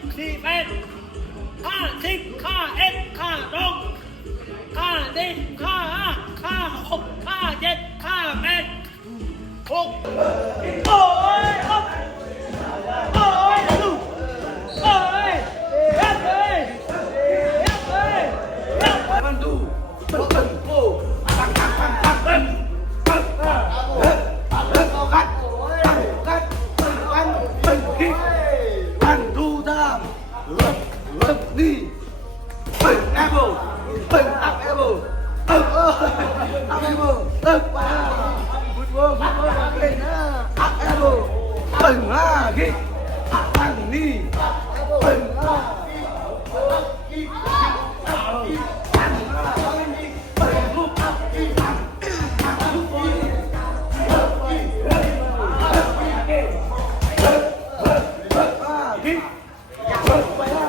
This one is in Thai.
41ค่า10ค่า X ค่าลงค่า1ค่า5ค่า6ค่า7ค่า8 6โอ้ยครับโอ้ยลูกโอ้ยเฮ็ดเลยเฮ็ดเลยมันดูมันตึงโอ้ปังปังปังปังปังปังปังกัดกัดปังปังคิกปังดูตามตึกนี่ปังแอปเปิลปังอัพแอปเปิลอัพแอปเปิลตึกว้าฟุตบอลเก่งนะอัพแอปเปิลปังคิกปังนี่ปังHãy subscribe cho kênh Ghiền Mì Gõ để không bỏ lỡ